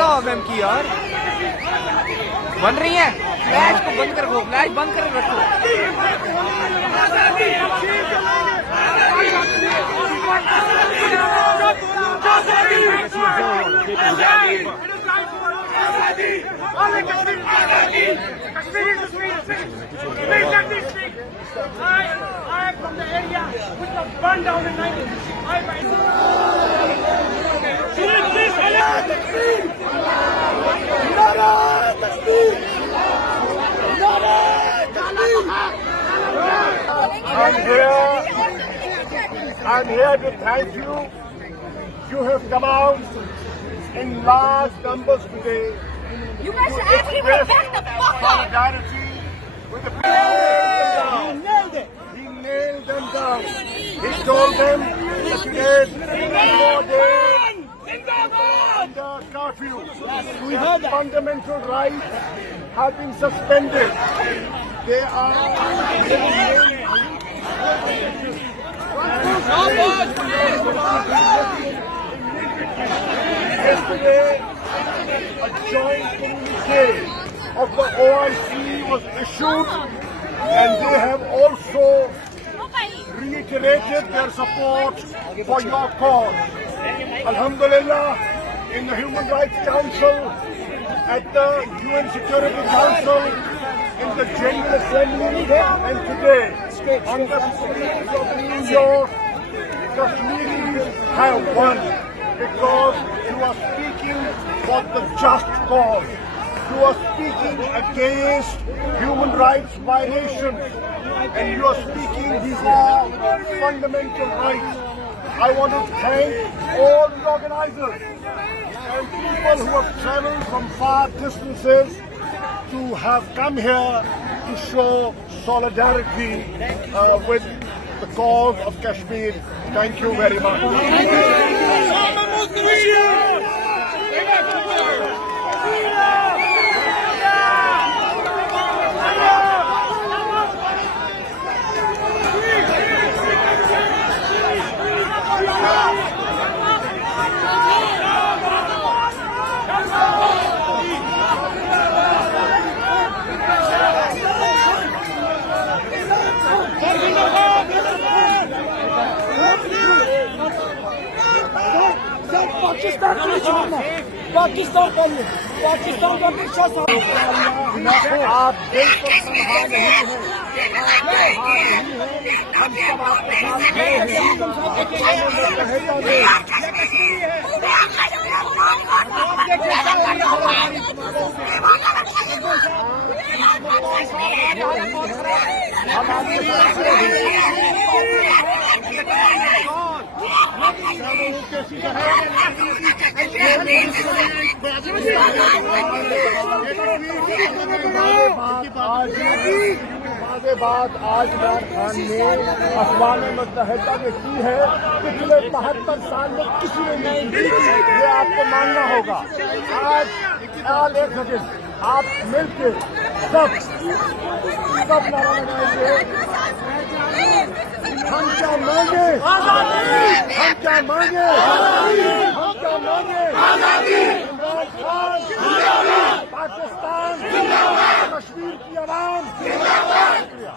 اعظم کی یار بن رہی ہیں فلیش کو بند کر رکھو فلیش بند کر رکھو I am from the area which was burned down in 1990. I'm here to thank you. You have come out in large numbers today. You guys should actually back the fuck up. Solidarity with the people. He nailed it. He nailed them down. He told them that there's 4 days under curfew. Fundamental rights have been suspended. They are yesterday, a joint communique of the OIC was issued, and they have also reiterated their support for your cause. Alhamdulillah, in the Human Rights Council, at the UN Security Council, in the General Assembly, and today, on the streets of New York, Kashmiris have won because you are speaking for the just cause. You are speaking against human rights violations, and you are speaking for fundamental rights. I want to thank all the organizers and people who have traveled from far distances to have come here to show solidarity with the cause of Kashmir. Thank you very much. Shah Mahmood Qureshi. Pakistan का पीछा आप बिल्कुल तनहा नहीं हैं, हम सब आपके साथ खड़े बात आज इमरान खान ने अक़वाम मत्तहिदा में की है, पिछले 72 साल में किसी ने नहीं की, ये आपको मानना होगा। आज ख्याल एक सेकेंड, आप मिलकर सब नारा लगाएंगे, हम क्या मांगे, हम क्या मांगे, हम क्या मांगे, इमरान खान पाकिस्तान, कश्मीर की आवाम, शुक्रिया।